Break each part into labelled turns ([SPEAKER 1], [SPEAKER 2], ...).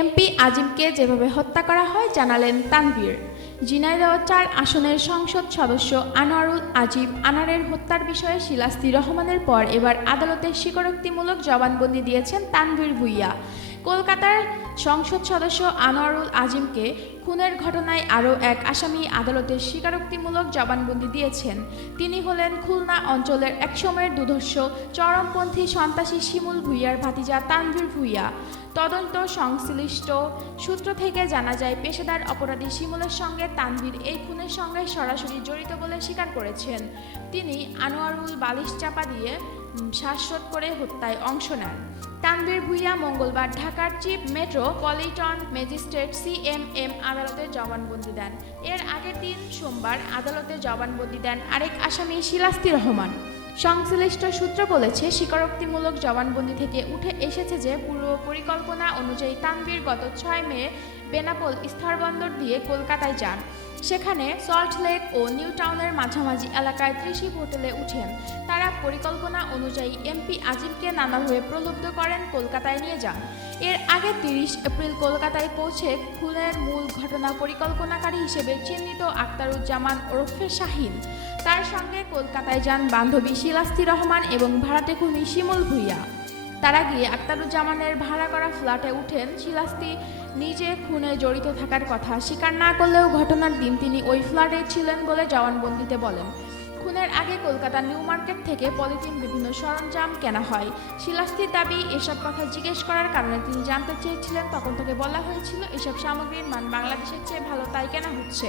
[SPEAKER 1] MP আজিমকে যেভাবে হত্যা করা হয় জানালেন তানভীর। ঝিনাইদহ চার আসনের সংসদ সদস্য আনোয়ারুল আজিম আনারের হত্যার বিষয়ে শিলাস্তি রহমানের পর এবার আদালতে স্বীকারোক্তিমূলক জবানবন্দি দিয়েছেন তানভীর ভুইয়া। কলকাতার সংসদ সদস্য আনোয়ারুল আজিমকে খুনের ঘটনায় আরও এক আসামি আদালতের স্বীকারোক্তিমূলক জবানবন্দি দিয়েছেন। তিনি হলেন খুলনা অঞ্চলের একসময়ের দুধর্ষ, চরমপন্থী সন্ত্রাসী শিমুল ভুইয়ার ভাতিজা তানভীর ভুইয়া। তদন্ত সংশ্লিষ্ট সূত্র থেকে জানা যায়, পেশাদার অপরাধী শিমুলের সঙ্গে তানভীর এই খুনের সঙ্গে সরাসরি জড়িত বলে স্বীকার করেছেন। তিনি আনোয়ারুল বালিশ চাপা দিয়ে শ্বাসরোধ করে হত্যায় অংশ নেন। তানভীর ভুইয়া মঙ্গলবার ঢাকার chief metropolitan magistrate C M M আদালতে জবানবন্দি দেন। এর আগের দিন সোমবার আদালতে জবানবন্দি দেন আরেক আসামি শিলাস্তি রহমান। সংশ্লিষ্ট সূত্র বলেছে, স্বীকারোক্তিমূলক জবানবন্দি থেকে উঠে এসেছে যে পূর্ব পরিকল্পনা অনুযায়ী তানভীর গত ছয় মে বেনাপোল স্থলবন্দর দিয়ে কলকাতায় যান। সেখানে সল্ট লেক ও নিউ টাউনের মাঝামাঝি এলাকায় ত্রিশিব হোটেলে উঠেন। তারা পরিকল্পনা অনুযায়ী এমপি আজিমকে নানাভাবে প্রলুব্ধ করেন কলকাতায় নিয়ে যান। এর আগে তিরিশ এপ্রিল কলকাতায় পৌঁছে খুনের মূল ঘটনা পরিকল্পনাকারী হিসেবে চিহ্নিত আক্তারুজ্জামান ওরফে শাহিন। তার সঙ্গে কলকাতায় যান বান্ধবী শিলাস্তি রহমান এবং ভাড়াটে খুনি শিমুল ভুইয়া। তারা গিয়ে আক্তারুজ্জামানের ভাড়া করা ফ্ল্যাটে উঠেন শিলাস্তি নিজে খুনে জড়িত থাকার কথা। স্বীকার না করলেও ঘটনার দিন তিনি ওই ফ্ল্যাটে ছিলেন বলে জবানবন্দিতে বলেন। খুনের আগে কলকাতা নিউ মার্কেট থেকে পলিথিন বিভিন্ন সরঞ্জাম কেনা হয়। শিলাস্তির দাবি, এসব কথা জিজ্ঞেস করার কারণে তিনি জানতে চেয়েছিলেন, তখন তাকে বলা হয়েছিল, এসব সামগ্রীর মান বাংলাদেশের চেয়ে ভালো, তাই কেনা হচ্ছে।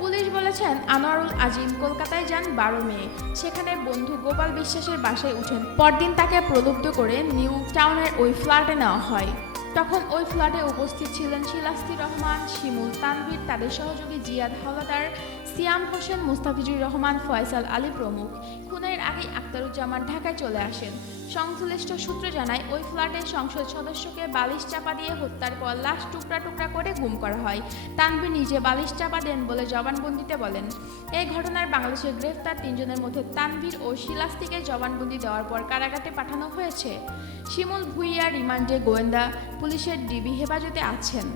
[SPEAKER 1] পুলিশ বলেছেন, আনোয়ারুল আজিম কলকাতায় যান বারো মে। সেখানে বন্ধু গোপাল বিশ্বাসের বাসায় উঠেন। পরদিন তাকে প্রলুব্ধ করে নিউ টাউনের ওই ফ্ল্যাটে নেওয়া হয়। তখন ওই ফ্ল্যাটে উপস্থিত ছিলেন শিলাস্তি রহমান, শিমুল তানভীর, তাদের সহযোগী জিয়াদ হাওলাদার, সিয়াম হোসেন, মুস্তাফিজুর রহমান, ফয়সাল আলী প্রমুখ। খুনের আগেই আক্তারুজ্জামান ঢাকায় চলে আসেন। সংশ্লিষ্ট সূত্র জানায়, ওই ফ্ল্যাটের সংসদ সদস্যকে বালিশ চাপা দিয়ে হত্যার পর লাশ টুকরা টুকরা করে গুম করা হয়। তানভীর নিজে বালিশ চাপা দেন বলে জবানবন্দিতে বলেন। এই ঘটনার বাংলাদেশের গ্রেফতার তিনজনের মধ্যে তানভীর ও শিলাস্তিকে জবানবন্দি দেওয়ার পর কারাগারে পাঠানো হয়েছে। শিমুল ভুইয়া রিমান্ডে গোয়েন্দা পুলিশের ডিবি হেফাজতে আছেন।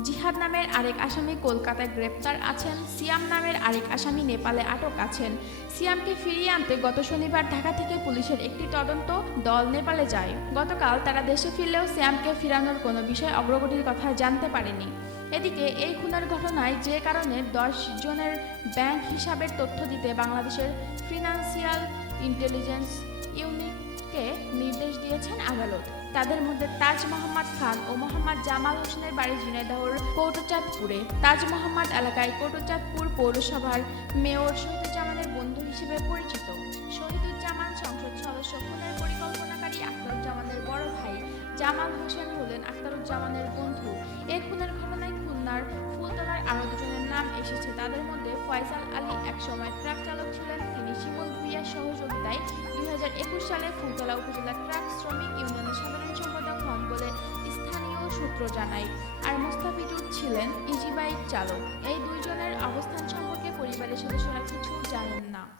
[SPEAKER 1] জিহাদ নামের আরেক আসামি কলকাতায় গ্রেপ্তার আছেন। সিয়াম নামের আরেক আসামি নেপালে আটক আছেন। সিয়ামকে ফিরিয়ে আনতে গত শনিবার ঢাকা থেকে পুলিশের একটি তদন্ত দল নেপালে যায়। গতকাল তারা দেশে ফিরলেও সিয়ামকে ফিরানোর কোনো বিষয় অগ্রগতির কথা জানতে পারেনি। এদিকে এই খুনের ঘটনায় যে কারণে দশ জনের ব্যাংক হিসাবের তথ্য দিতে বাংলাদেশের ফিনান্সিয়াল ইন্টেলিজেন্স ইউনিটকে নির্দেশ দিয়েছেন আদালত। তাদের মধ্যে তাজ মোহাম্মদ খান ও মোহাম্মদ জামাল হোসেনের বাড়ি ঝিনাইদহর কৌটচাঁদপুরে। তাজ মোহাম্মদ এলাকায় কৌটচাঁদপুর পৌরসভার মেয়র শহীদুজ্জামানের বন্ধু হিসেবে পরিচিত। শহীদুজ্জামান সংসদ সদস্য খুনের পরিকল্পনাকারী আখতারুজ্জামানের বড় ভাই জামাল হোসেন হলেন আখতারুজ্জামানের বন্ধু। এই খুনের ঘটনায় খুলনার ফুলতলার আরও দুজনের নাম এসেছে। তাদের মধ্যে ফয়সাল আলী একসময় ট্রাক চালক ছিলেন। তিনি শিমুল ভুইয়ার সহযোগিতায় সালে ফুলতলা উপজেলা ট্রাক শ্রমিক ইউনিয়নের সাধারণ সম্পাদক হন বলে স্থানীয় সূত্র জানায়। আর মোস্তাফিজুর ছিলেন ইজিবাইক চালক। এই দুইজনের অবস্থান সম্পর্কে পরিবারের সদস্যরা কিছু জানেন না।